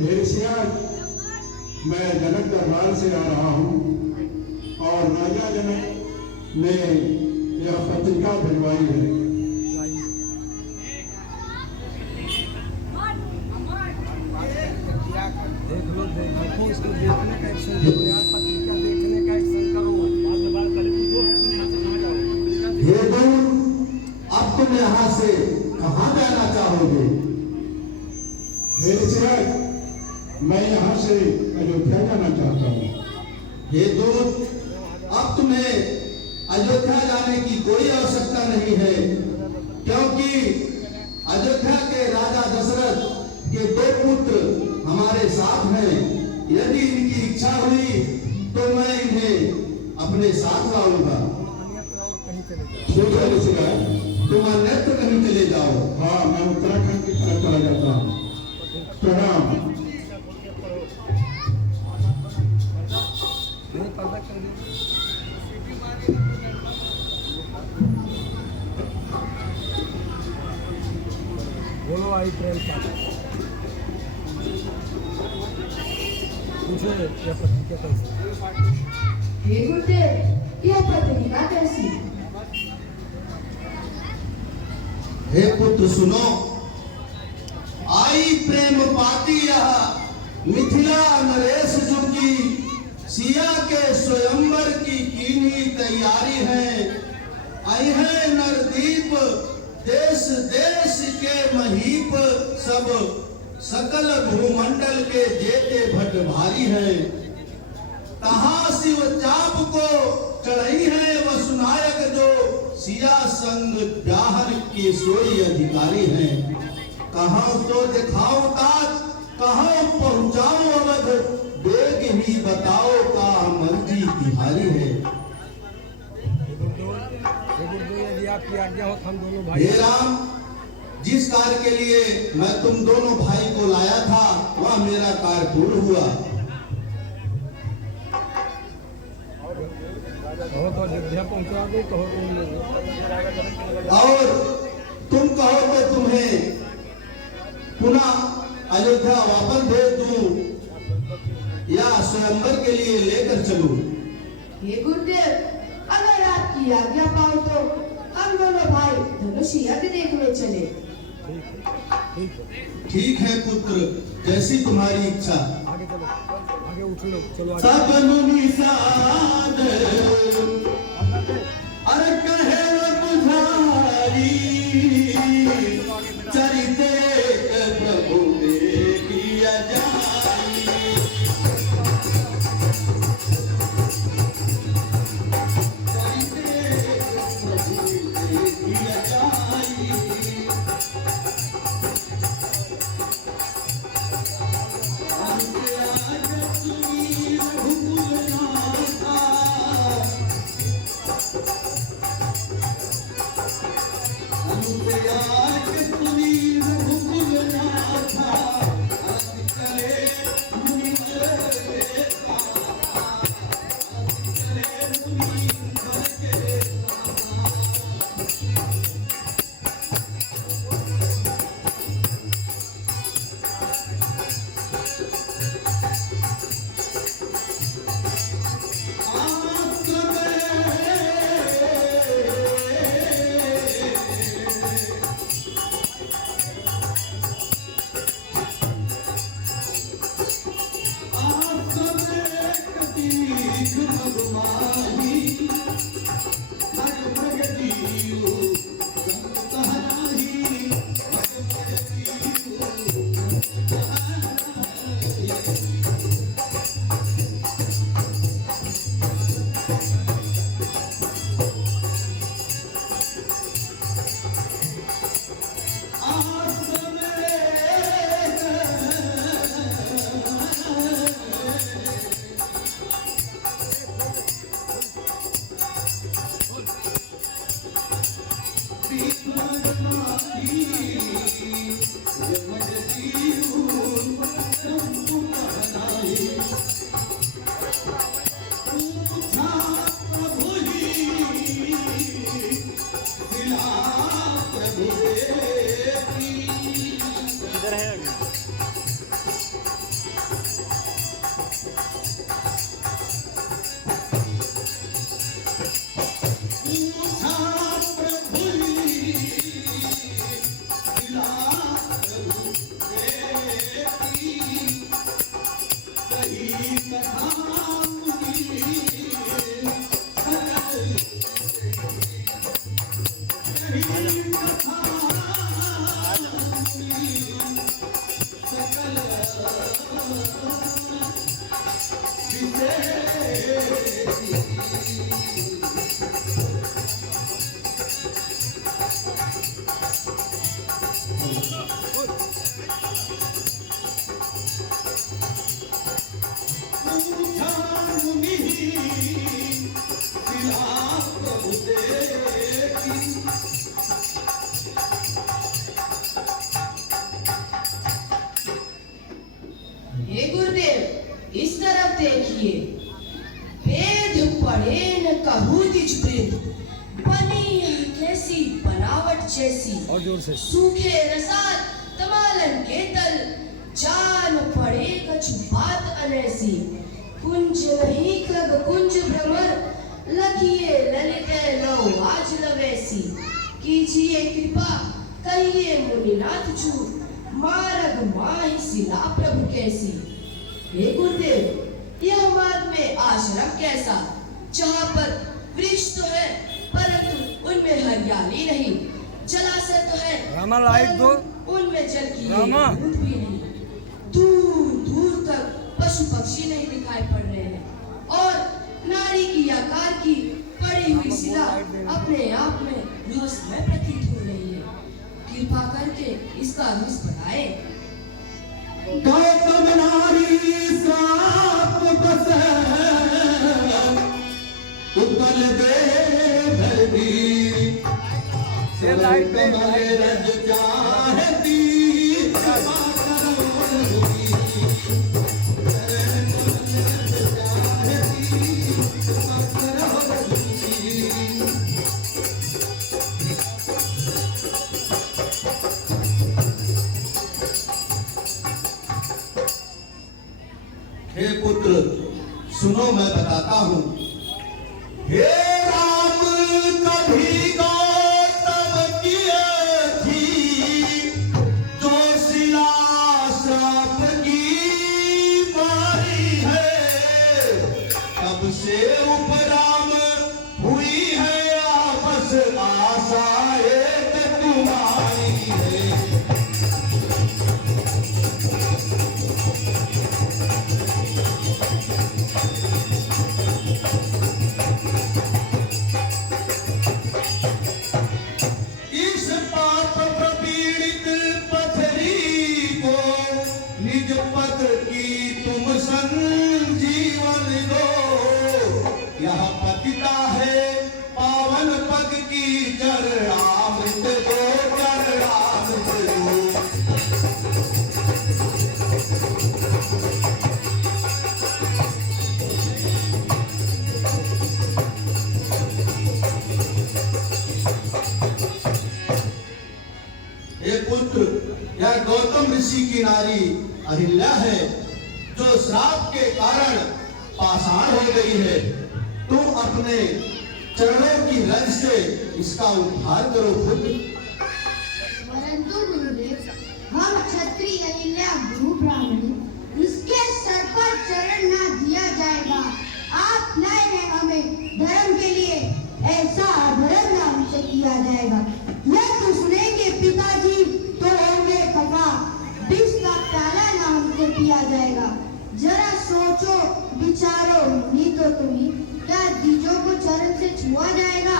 मेरे सियाज मैं जनक दरबार से आ रहा हूँ और राजा जनक ने यह पत्रिका भिजवाई है। देख लो, देखो इसको देखने का एक्शन करो यार, पत्रिका देखने का एक्शन करो। हे दूर, अब तुम यहाँ से कहाँ जाना चाहोगे? मेरे सियाज मैं यहाँ से अयोध्या जाना चाहता हूँ। हे दूत, अब तुम्हें अयोध्या जाने की कोई आवश्यकता नहीं है, क्योंकि अयोध्या के राजा दशरथ के 2 पुत्र हमारे साथ हैं। यदि इनकी इच्छा हुई तो मैं इन्हें अपने साथ लाऊंगा। ठीक है ऋषिराज, तुम अन्यत्र कहीं चले जाओ। हाँ, मैं उत्तराखंड की तरफ चला जाता हूँ। प्रणाम। बोलो आई प्रेम का पूछे क्या पत्रिका कैसी? हे गुरुदेव, यह पत्रिका कैसी? हे पुत्र सुनो, आई प्रेम पाती यह मिथिला नरेश जुगी, सिया के स्वयंवर की कीनी तैयारी है। आई है नरदीप देश देश के महीप, सब सकल भूमंडल के जेते भट भारी है। तहाँ शिव चाप को चढ़ई है वसुनायक, जो सिया संग ब्याहन के सोई अधिकारी हैं। कहाँ तो दिखाओ तात, कहाँ पहुँचाओ अवध, वेग ही बताओ का मंत्री तिहारी है। यदि आपकी आज्ञा हो हम दोनों भाई। हे राम, जिस कार्य के लिए मैं तुम दोनों भाई को लाया था वह मेरा कार्य पूर्ण हुआ। तो अयोध्या पहुंचा दे तो और तुम कहो तो तुम्हें पुनः अयोध्या वापस भेज दूं या स्वयंवर के लिए लेकर चलूं? हे गुरुदेव, अगर आपकी आज्ञा पाओ तो हम दोनों भाई धनुष यज्ञ देखने चले। ठीक है पुत्र, जैसी तुम्हारी इच्छा। आगे चलो, आगे उठ लो, चलो आगे। सब निषाद अरे कहे बुझारी, चरिते प्रभु किया जाई। अनुपया हे गुरुदेव, इस तरफ देखिए। वेद पढ़े न कहूँ तिज वृद्ध, बनी यह कैसी बनावट जैसी। और जोर से। सूखे रसात तमालन के तल, जान पड़े कछु बात अनैसी। कुंज नहीं खग कुंज भ्रमर, लखिए ललित लो आज लवैसी। कीजिए कृपा कहिए मुनिनाथ जू, मार्ग माही सिला प्रभु कैसी। हे गुरुदेव, यह मार्ग में आश्रम कैसा, जहाँ पर वृक्ष तो है परंतु उनमें हरियाली नहीं, जलाशय तो है रामा लाइट दो। उनमें जल की रामा। बूंद भी नहीं। दूर दूर तक पशु पक्षी नहीं दिखाई पड़ रहे हैं और नारी की आकार की पड़ी हुई शिला अपने आप में रहस्यमय प्रतीत हो रही है। कृपा करके इसका रहस्य बताए। गौतम नारी साप बसे, उत्पल दे धरती, कमल रज चाहती, हे पुत्र सुनो मैं बताता हूं। हे राम कभी गौतम किए थी, जो शिला श्राप की मारी है। तब से उपराम हुई है आपस आशा एक तुम्हारी है। यह पतिता है पावन पद की जर, अमृत दो जर अमृत दो। हे पुत्र, यह गौतम ऋषि की नारी अहिल्या है, जो श्राप के कारण पाषाण हो गई है। तुम अपने चरणों की रज से इसका उद्धार करो पुत्र। परंतु गुरुदेव, हम क्षत्रिय अहिल्या गुरु ब्राह्मणी, इसके सर पर चरण ना दिया जाएगा। आप लाए हैं हमें धर्म के लिए, ऐसा अधर्म ना हमसे किया जाएगा। यह तो सुनेंगे पिताजी तो होंगे खफा, विष का प्याला ना हमसे पिया जाएगा। जरा सोचो विचारो मुनि तो तुम्ही, क्या द्विजों को चरण से छुआ जाएगा?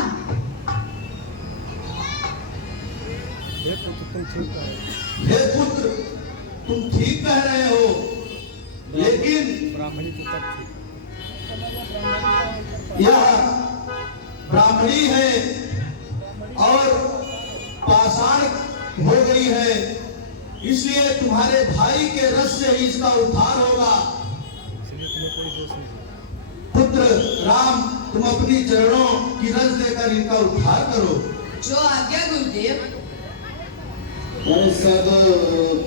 हे पुत्र तुम ठीक कह रहे हो। हे पुत्र तुम ठीक कह रहे हो, लेकिन ब्राह्मणी पुत्र थी। यह ब्राह्मणी है और पाषाण हो गई है, इसलिए तुम्हारे भाई के रस से ही इसका उद्धार होगा। इसलिए तुम्हें कोई दोष नहीं। पुत्र राम, तुम अपनी चरणों की रस देकर इनका उद्धार करो। जो आज्ञा गुरुदेव। सद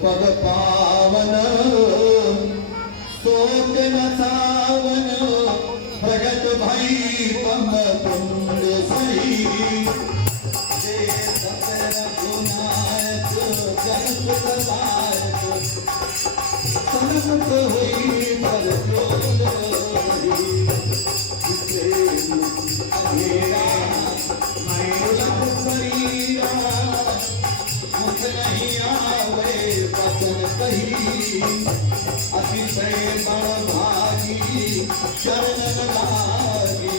पद पावन सोच न सावन, भगत भई पम कुंड सही। सनमुख हुई पर अंधेरा शरीरा, मुख नहीं आवे वचन कही। अति चरण लागी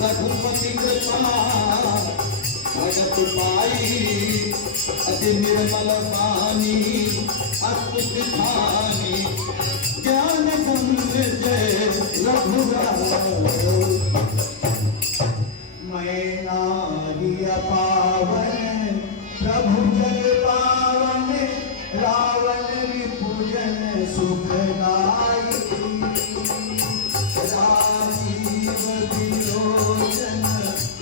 रघुपति कृपा भगत पाई अति निर्मल पानी अद्भुत खानी ज्ञान गंग जय रघुराई मैं नारिय पावन प्रभु जन पावन रावण रिपुजन सुखदाई राजीव विलोचन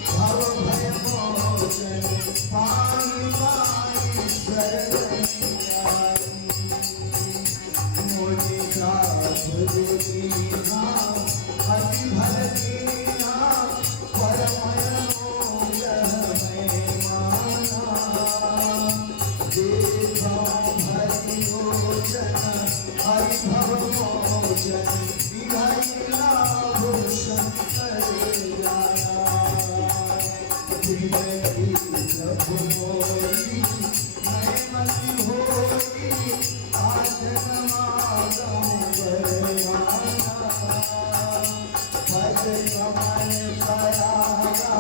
भव भय मोचन पाई पाई शरण मोहि साथ दीना अति भर दीना परमय मोह में माना देखो हरि लोचन हरि भव मोचन विघ्न लाभ शंकर जाना विनती प्रभु मोरी मैं मति होई आजन मागम बरमाना भज कमल करागा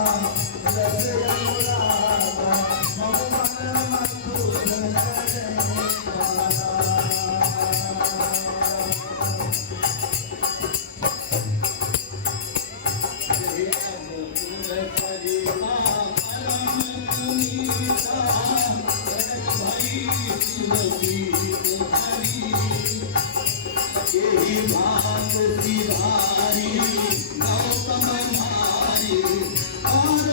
रस अनुरागा मम मन मधुर भात तिवारी गौतम नारी और